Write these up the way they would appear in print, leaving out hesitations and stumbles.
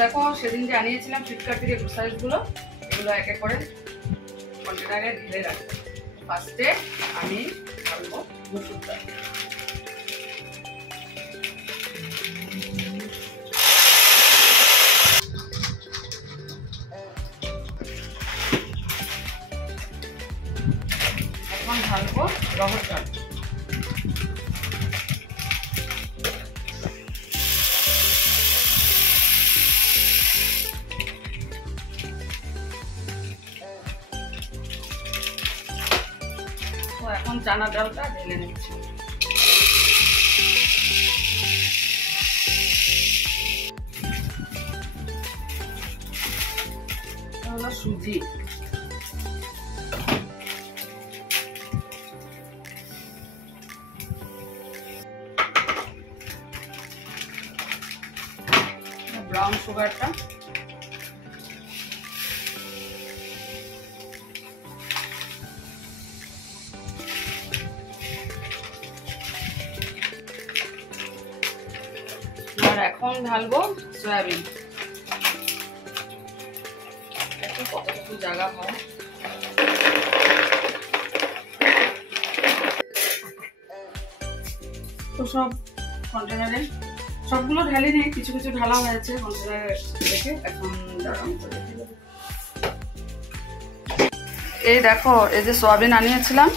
দেখো সেদিন যে আনিয়েছিলাম ফ্লিপকার্ট থেকে গ্রোসারিজগুলো, এগুলো এক এক করে কন্টেনারে ঢেলে রাখবো। ফার্স্টে আমি ঢালবো মুসুর ডাল। এখন ঢালবো রহর ডাল। এখন চানা ডালটা ঢেলে নিচ্ছি। হলো সুজি, ব্রাউন সুগারটা, আর এখন ঢালবো সয়াবিন। দেখো কতটুকু জায়গা হয়। তো সব কন্টেনারে সবগুলো ঢালি নেই, কিছু কিছু ঢালা হয়েছে কন্টেনারে রেখে। এখন এই দেখো, এই যে সয়াবিন আনিয়েছিলাম,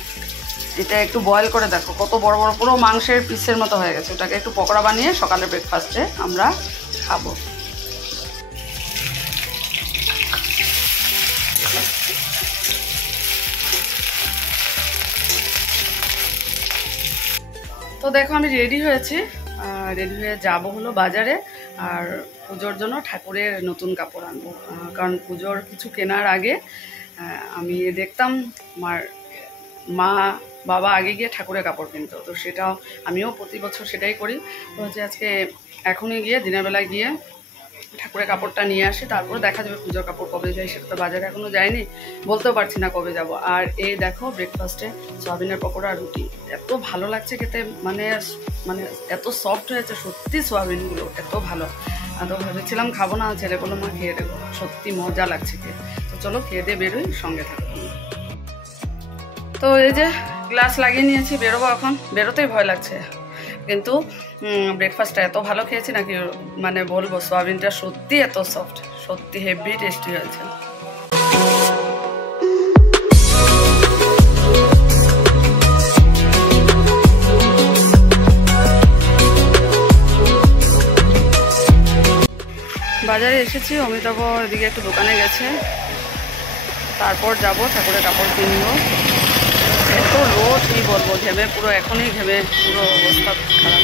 এটা একটু বয়েল করে দেখো কত বড় বড় পুরো মাংসের পিসের মতো হয়ে গেছে। ওটাকে একটু পকোড়া বানিয়ে সকালের ব্রেকফাস্টে আমরা খাবো। তো দেখো আমি রেডি হয়েছি, রেডি হয়ে যাবো হলো বাজারে। আর পুজোর জন্য ঠাকুরের নতুন কাপড় আনবো, কারণ পুজোর কিছু কেনার আগে আমি দেখতাম আমার মা বাবা আগে গিয়ে ঠাকুরের কাপড় কিনতো, তো সেটাও আমিও প্রতি বছর সেটাই করি। তো হচ্ছে আজকে এখনই গিয়ে দিনের বেলায় গিয়ে ঠাকুরের কাপড়টা নিয়ে আসি, তারপরে দেখা যাবে পুজোর কাপড় কবে যাই। সেটা তো বাজারে এখনো যায়নি, বলতেও পারছি না কবে যাব। আর এই দেখো ব্রেকফাস্টে সয়াবিনের পকোড়া আর রুটি, এত ভালো লাগছে খেতে, মানে মানে এত সফট হয়েছে সত্যি, সয়াবিনগুলো এত ভালো। তো ভেবেছিলাম খাবো না, ছেলে বললো মা খেয়ে দেবো, সত্যি মজা লাগছে খেয়ে। তো চলো খেয়ে দিয়ে বেরোই, সঙ্গে থাকবো। তো এই যে গ্লাস লাগিয়ে নিয়েছি, বেরোবো এখন। বেরোতেই ভয় লাগছে, কিন্তু ব্রেকফাস্টটা এত ভালো খেয়েছি নাকি মানে বলবো। সয়াবিনটা সত্যি এত সফট, সত্যি হেভি টেস্টি হয়েছে। বাজারে এসেছি, অমিতাভ এদিকে একটু দোকানে গেছে, তারপর যাব ঠাকুরের কাপড় কিনবো। এত রোদ কি বলবো, ঘেমে পুরো, এখনই ঘেমে পুরো অবস্থা খারাপ।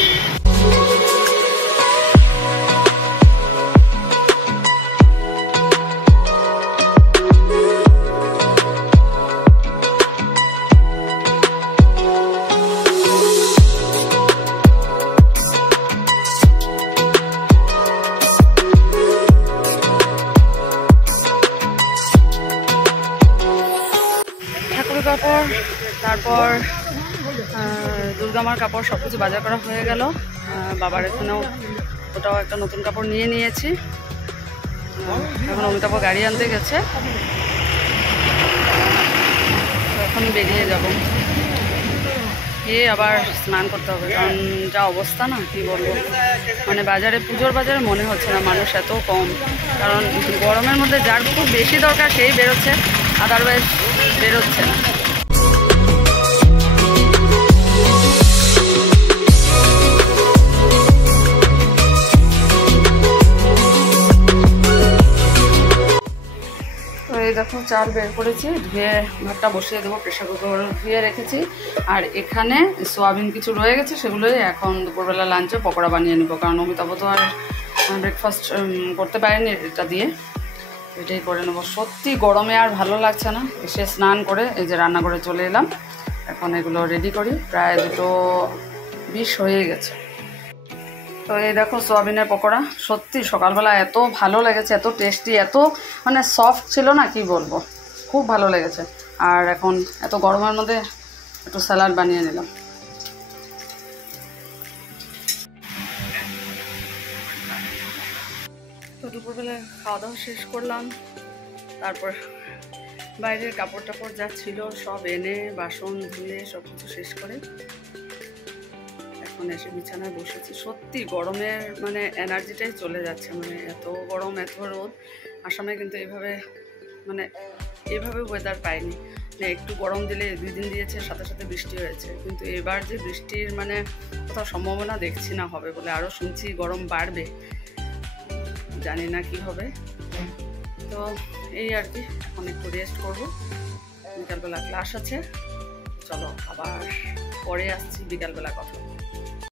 ঠাকুরের কাপড়, তারপর দুর্গামার কাপড় সব কিছু বাজার করা হয়ে গেল। বাবার এখানেও ওটাও একটা নতুন কাপড় নিয়ে নিয়েছি। এখন অমিতাভ গাড়ি আনতে গেছে, এখন বেরিয়ে যাব। গিয়ে আবার স্নান করতে হবে, কারণ যা অবস্থা না কি বলবো, মানে বাজারে পুজোর বাজারে মনে হচ্ছে না মানুষ এত কম। কারণ গরমের মধ্যে যার খুব বেশি দরকার সেই বেরোচ্ছে, আদারওয়াইজ বেরোচ্ছে না। এই দেখো চাল বের করেছি, ধুয়ে ভাতটা বসিয়ে দেবো, প্রেশার কুকার ধুয়ে রেখেছি। আর এখানে সোয়াবিন কিছু রয়ে গেছে, সেগুলোই এখন দুপুরবেলা লাঞ্চে পকোড়া বানিয়ে নেবো, কারণ অমিতাভ তো আর ব্রেকফাস্ট করতে পারেনি এটা দিয়ে, এটাই করে নেবো। সত্যি গরমে আর ভালো লাগছে না। এসে স্নান করে এই যে রান্না করে চলে এলাম, এখন এগুলো রেডি করি। প্রায় 2:20 হয়ে গেছে। তো এই দেখো সোয়াবিনের পকোড়া, সত্যি সকালবেলা এত ভালো লেগেছে, এত টেস্টি, এত মানে সফট ছিল না কি বলবো, খুব ভালো লেগেছে। আর এখন এত গরমের মধ্যে একটু স্যালাড বানিয়ে নিলাম। তো দুপুরবেলা খাওয়া দাওয়া শেষ করলাম, তারপর বাইরের কাপড় টাপড় যা ছিল সব এনে বাসন ধুয়ে সব কিছু শেষ করে এখন এসে বিছানায় বসেছি। সত্যি গরমের মানে এনার্জিটাই চলে যাচ্ছে, মানে এত গরম এত রোদ। আসামে কিন্তু এইভাবে ওয়েদার পাইনি, মানে একটু গরম দিলে 2 দিন দিয়েছে, সাথে সাথে বৃষ্টি হয়েছে, কিন্তু এবার যে বৃষ্টির মানে কোথাও সম্ভাবনা দেখছি না হবে বলে। আরও শুনছি গরম বাড়বে, জানি না কি হবে। তো এই আর কি, এখন একটু রেস্ট করবো, বিকালবেলা ক্লাস আছে। চলো আবার পরে আসছি, বিকালবেলা কথা।